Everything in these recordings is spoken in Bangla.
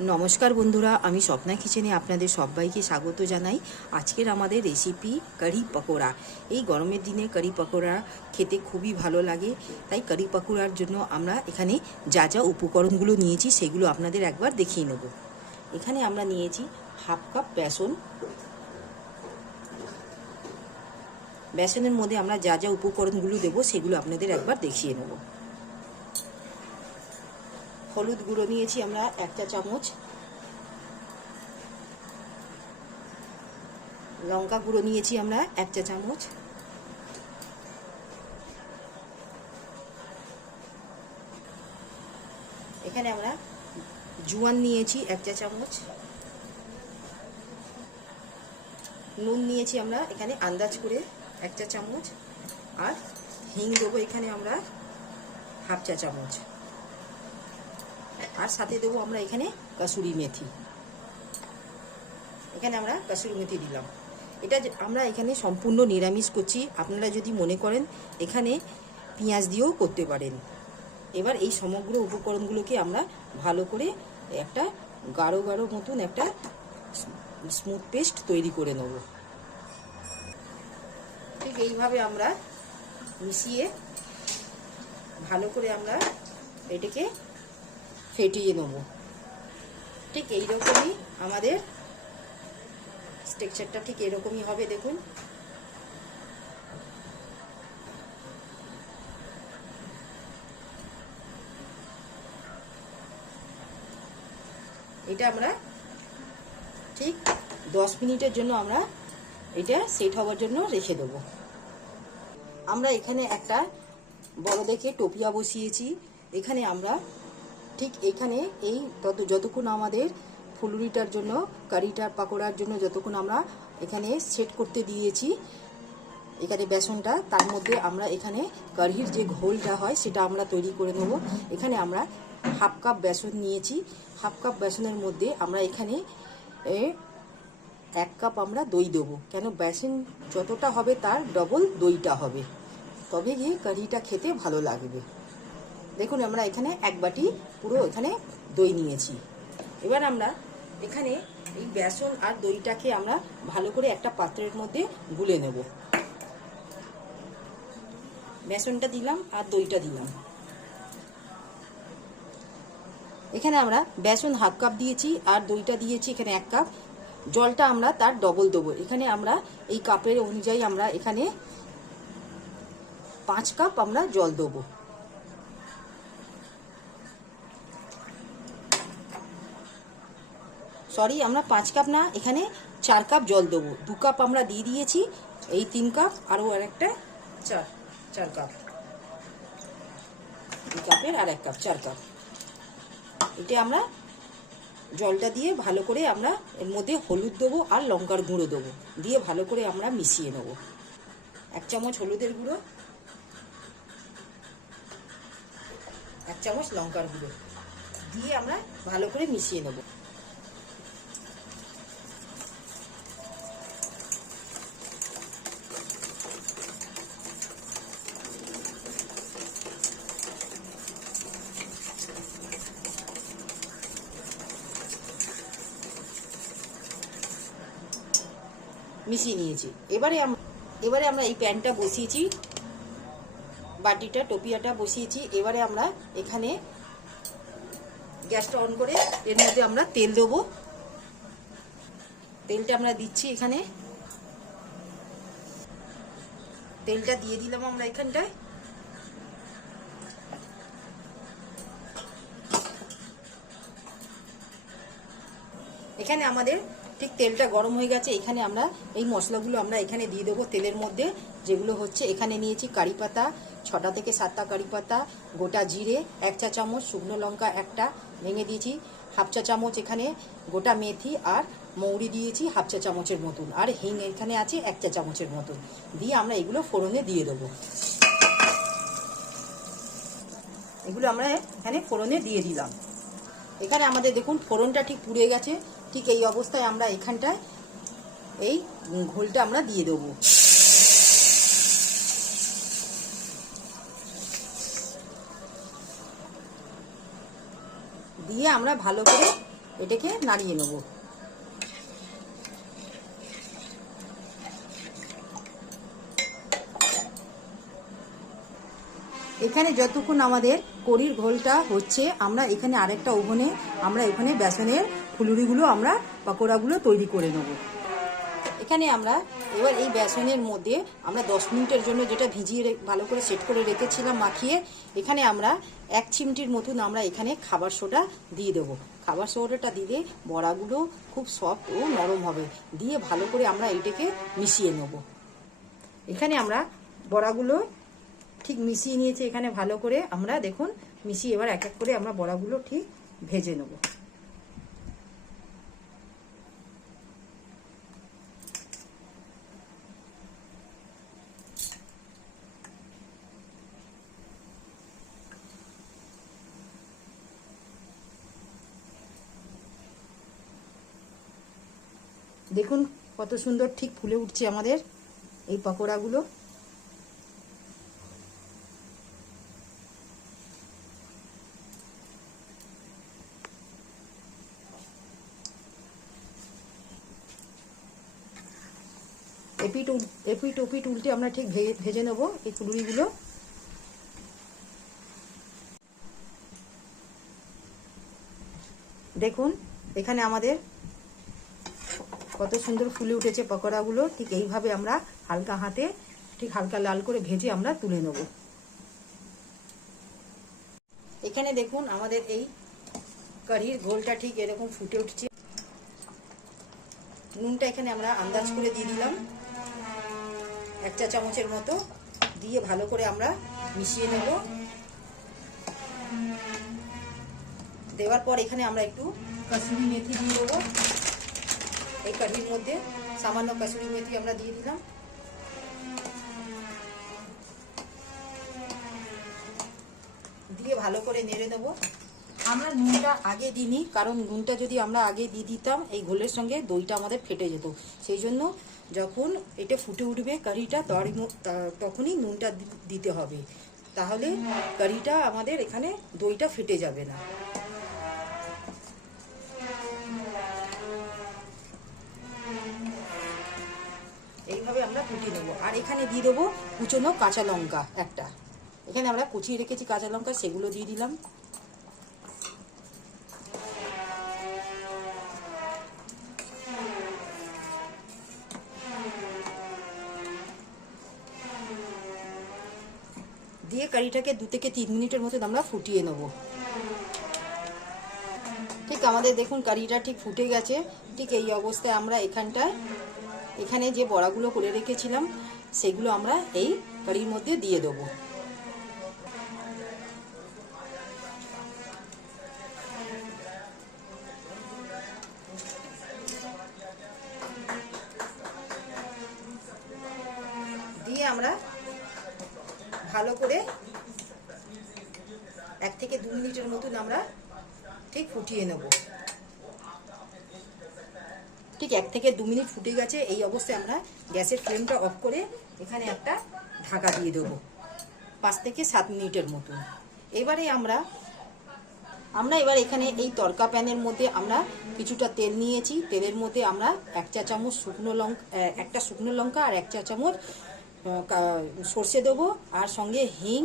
নমস্কার বন্ধুরা, আমি স্বপ্না কিচেনে আপনাদের সবাইকে স্বাগত জানাই। আজকের আমাদের রেসিপি কারি পকোড়া। এই গরমের দিনে কারি পকোড়া খেতে খুবই ভালো লাগে। তাই কারি পকোড়ার জন্য আমরা এখানে যা যা উপকরণগুলো নিয়েছি সেগুলো আপনাদের একবার দেখিয়ে নেব। এখানে আমরা নিয়েছি হাফ কাপ বেসন। বেসনের মধ্যে আমরা যা যা উপকরণগুলো দেবো সেগুলো আপনাদের একবার দেখিয়ে নেব। হলুদ গুঁড়ো নিয়েছি আমরা 1 চা চামচ, লঙ্কা গুঁড়ো নিয়েছি আমরা 1 চা চামচ, এখানে আমরা জোয়ান নিয়েছি 1 চা চামচ, নুন নিয়েছি আমরা এখানে আন্দাজ করে 1 চা চামচ, আর হিং দেবো এখানে আমরা হাফ চা চামচ, আর সাথে দেবো আমরা এখানে কসুরি মেথি। এখানে আমরা কসুরি মেথি দিলাম। এটা আমরা এখানে সম্পূর্ণ নিরামিষ করছি। আপনারা যদি মনে করেন এখানে পেঁয়াজ দিয়েও করতে পারেন। এবার এই সমগ্র উপকরণগুলোকে আমরা ভালো করে একটা গাঢ় গাঢ় মতন একটা স্মুথ পেস্ট তৈরি করে নেব। ঠিক এইভাবে আমরা মিশিয়ে ভালো করে আমরা এটাকে ফেটিয়ে নেব। ঠিক এইরকমই আমাদের টেক্সচারটা ঠিক এরকমই হবে। দেখুন, এটা আমরা ঠিক 10 মিনিটের জন্য আমরা এটা সেট হওয়ার জন্য রেখে দেব। আমরা এখানে একটা বড় দেখে টোপিয়া বসিয়েছি। এখানে আমরা ঠিক এখানে এই যতক্ষণ আমাদের ফুলুরিটার জন্য, কারিটার পাকোড়ার জন্য যতক্ষণ আমরা এখানে সেট করতে দিয়েছি এখানে বেসনটা, তার মধ্যে আমরা এখানে কারির যে ঘোলটা হয় সেটা আমরা তৈরি করে নেব। এখানে আমরা হাফ কাপ বেসন নিয়েছি। হাফ কাপ বেসনের মধ্যে আমরা এখানে 1 কাপ আমরা দই দেবো। কেন, বেসন যতটা হবে তার ডবল দইটা হবে, তবে গিয়ে কারিটা খেতে ভালো লাগবে। দেখুন, আমরা এখানে 1 বাটি পুরো এখানে দই নিয়েছি। এবার আমরা এখানে এই বেসন আর দইটাকে আমরা ভালো করে একটা পাত্রের মধ্যে গুলে নেব। বেসনটা দিলাম আর দইটা দিলাম। এখানে আমরা বেসন হাফ কাপ দিয়েছি আর দইটা দিয়েছি এখানে 1 কাপ। জলটা আমরা তার ডবল দেবো। এখানে আমরা এই কাপের অনুযায়ী আমরা এখানে 5 কাপ আমরা জল দেবো। সরি, আমরা 5 কাপ না, এখানে 4 কাপ জল দেবো। 2 কাপ আমরা দিয়ে দিয়েছি, এই 3 কাপ আরও আরেকটা 4 কাপ। এই কাপের আর 1 কাপ, 4 কাপ। এটা আমরা জলটা দিয়ে ভালো করে আমরা এর মধ্যে হলুদ দেবো আর লঙ্কার গুঁড়ো দেবো, দিয়ে ভালো করে আমরা মিশিয়ে নেব। 1 চামচ হলুদের গুঁড়ো, 1 চামচ লঙ্কার গুঁড়ো দিয়ে আমরা ভালো করে মিশিয়ে নেব। মিশিয়ে নিয়েছি। এবারে আমরা এই প্যানটা বসিয়েছি, বাটিটা টোপিয়াটা বসিয়েছি। এবারে আমরা এখানে গ্যাসটা অন করে এর মধ্যে আমরা তেল দেবো। তেলটা আমরা দিচ্ছি এখানে। তেলটা দিয়ে দিলাম আমরা এখানটায়। এখানে আমাদের ঠিক তেলটা গরম হয়ে গেছে। এখানে আমরা এই মশলাগুলো আমরা এখানে দিয়ে দেবো তেলের মধ্যে, যেগুলো হচ্ছে এখানে নিয়েছি কারি পাতা 6টা থেকে 7টা কারি পাতা, গোটা জিরে 1 চা চামচ, শুকনো লঙ্কা 1টা ভেঙে দিয়েছি, হাফ চা চামচ এখানে গোটা মেথি, আর মৌরি দিয়েছি হাফ চা চামচের মতন, আর হিং এখানে আছে 1 চা চামচের মতন। দিয়ে আমরা এগুলো ফোড়নে দিয়ে দেবো। এগুলো আমরা এখানে ফোড়নে দিয়ে দিলাম। এখানে আমাদের দেখুন ফোড়নটা ঠিক পুড়ে গেছে। ঠিক এই অবস্থায় আমরা এখানটায় এই ঘোলটা আমরা দিয়ে দেবো। দিয়ে আমরা ভালো করে এটাকে নাড়িয়ে নেব। এখানে যতক্ষণ আমাদের কড়ির ঘোলটা হচ্ছে, আমরা এখানে আরেকটা ওভেনে আমরা এখানে বেসনের ফুলুরিগুলো আমরা পকোড়াগুলো তৈরি করে নেব। এখানে আমরা এবার এই বেসনের মধ্যে আমরা 10 মিনিটের জন্য যেটা ভিজিয়ে ভালো করে সেট করে রেখেছিলাম মাখিয়ে, এখানে আমরা 1 চিমটির মতন আমরা এখানে খাবার সোডা দিয়ে দেবো। খাবার সোডাটা দিলে বড়াগুলো খুব সফট ও নরম হবে। দিয়ে ভালো করে আমরা এইটাকে মিশিয়ে নেব। এখানে আমরা বড়াগুলো ঠিক মিশিয়ে নিয়েছি। এখানে ভালো করে আমরা দেখুন মিশিয়ে এবার এক এক করে আমরা বড়াগুলো ঠিক ভেজে নেব। দেখুন কত সুন্দর ঠিক ফুলে উঠছে আমাদের এই পকোড়াগুলো। এপিট ওপিট উল্টে আমরা ঠিক ভেজে নেব এই ফুলুরিগুলো। দেখুন এখানে আমাদের কত সুন্দর ফুলে উঠেছে পকোড়াগুলো। ঠিক এইভাবে আমরা হালকা হাতে ঠিক হালকা লাল করে ভেজে আমরা তুলে নেব। এখানে দেখুন আমাদের এই কারির ঘোলটা ঠিক এরকম ফুটে উঠছে। নুনটা এখানে আমরা আন্দাজ করে দিয়ে দিলাম 1 চা চামচের মতো, দিয়ে ভালো করে আমরা মিশিয়ে নেব। দেওয়ার পর এখানে আমরা একটু কসুরি মেথি দিয়ে দেবো। এই কারির মধ্যে সামান্য কসুরি মেথি আমরা দিয়ে দিলাম। দিয়ে ভালো করে নেড়ে নেব। আমরা নুনটা আগে দিইনি, কারণ নুনটা যদি আমরা আগে দিয়ে দিতাম এই ঘোলের সঙ্গে দইটা আমাদের ফেটে যেত। সেই জন্য যখন এটা ফুটে উঠবে কারিটা তখনই নুনটা দিতে হবে, তাহলে কারিটা আমাদের এখানে দইটা ফেটে যাবে না। এইভাবে আমরা ফুটিয়ে নেবো। আর এখানে দিয়ে দেবো কুচনো কাঁচা লঙ্কা একটা। এখানে আমরা কুচিয়ে রেখেছি কাঁচা লঙ্কা, সেগুলো দিয়ে দিলাম। দিয়ে কারিটাকে 2 থেকে 3 মিনিটের মতো আমরা ফুটিয়ে নেব। ঠিক আমাদের দেখুন কারিটা ঠিক ফুটে গেছে। ঠিক এই অবস্থায় আমরা এখানে যে বড়াগুলো করে রেখেছিলাম সেগুলো আমরা এই কারির মধ্যে দিয়ে দেবো। দিয়ে আমরা ভালো করে 1 থেকে 2 মিনিটের মতন আমরা ঠিক ফুটিয়ে নেব। ঠিক 1 থেকে 2 মিনিট ফুটে গেছে। এই অবস্থায় আমরা গ্যাসের ফ্লেমটা অফ করে এখানে একটা ঢাকা দিয়ে দেবো 5 থেকে 7 মিনিটের মতন। এবারে আমরা এবার এখানে এই তড়কা প্যানের মধ্যে আমরা কিছুটা তেল নিয়েছি। তেলের মধ্যে আমরা 1 চা চামচ একটা শুকনো লঙ্কা আর 1 চা চামচ সর্ষে দেবো, আর সঙ্গে হিং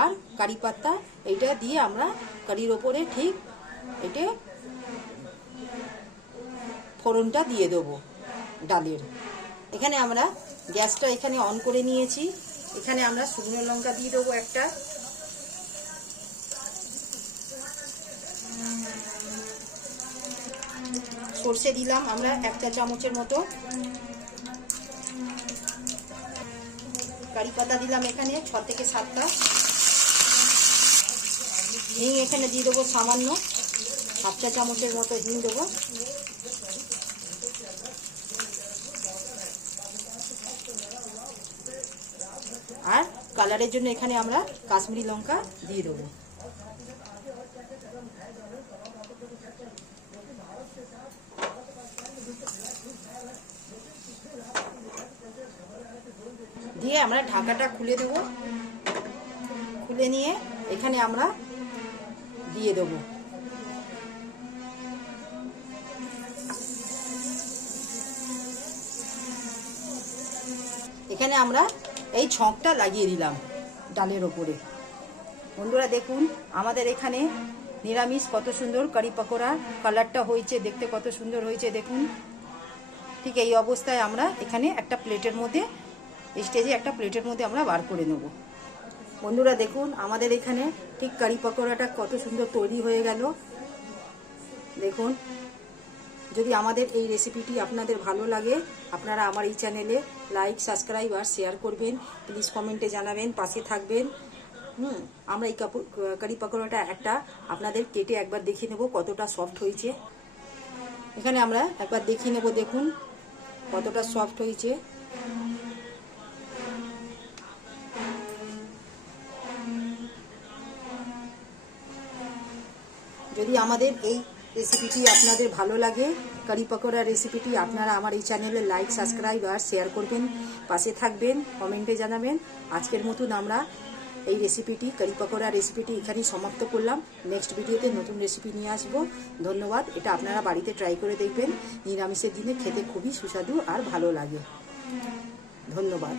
আর কারি পাতা এইটা দিয়ে আমরা কারির ওপরে ঠিক এটা ফোড়নটা দিয়ে দেবো ডালের। এখানে আমরা গ্যাসটা এখানে অন করে নিয়েছি। এখানে আমরা শুকনো লঙ্কা দিয়ে দেবো একটা, সর্ষে দিলাম আমরা 1 চা চামচের মতো, কারি পাতা দিলাম এখানে 6 থেকে 7টা, হিং এখানে দিয়ে দেবো সামান্য 1/2 চা চামচের মতো হিং দেবো, আর কালারের জন্য এখানে আমরা কাশ্মীরি লঙ্কা দিয়ে দেবো। দিয়ে আমরা ঢাকাটা খুলে দেব। খুলে নিয়ে এখানে আমরা দিয়ে দেবো এখানে আমরা এই ছকটা লাগিয়ে দিলাম ডালের ওপরে। বন্ধুরা দেখুন আমাদের এখানে নিরামিষ কত সুন্দর কারি পাকোড়া কালারটা হয়েছে, দেখতে কত সুন্দর হয়েছে দেখুন। ঠিক এই অবস্থায় আমরা এখানে একটা প্লেটের মধ্যে, স্টেজে একটা প্লেটের মধ্যে আমরা বার করে নেব। বন্ধুরা দেখুন আমাদের এখানে ঠিক কারি পাকোড়াটা কত সুন্দর তৈরি হয়ে গেল দেখুন। যদি আমাদের এই রেসিপিটি আপনাদের ভালো লাগে, আপনারা আমার এই চ্যানেলে লাইক, সাবস্ক্রাইব আর শেয়ার করবেন। প্লিজ কমেন্টে জানাবেন, পাশে থাকবেন। আমরা এই কারি পাকোড়াটা একটা আপনাদের কেটে একবার দেখে নেব কতটা সফট হয়েছে। এখানে আমরা একবার দেখে নেব, দেখুন কতটা সফট হয়েছে। যদি আমাদের এই রেসিপিটি আপনাদের ভালো লাগে, কারি পাকোড়া রেসিপিটি, আপনারা আমার এই চ্যানেলে লাইক, সাবস্ক্রাইব আর শেয়ার করবেন, পাশে থাকবেন, কমেন্টে জানাবেন। আজকের মতন আমরা এই রেসিপিটি, কারি পাকোড়া রেসিপিটি এখানেই সমাপ্ত করলাম। নেক্সট ভিডিওতে নতুন রেসিপি নিয়ে আসবো। ধন্যবাদ। এটা আপনারা বাড়িতে ট্রাই করে দেখবেন। নিরামিষের দিনে খেতে খুবই সুস্বাদু আর ভালো লাগে। ধন্যবাদ।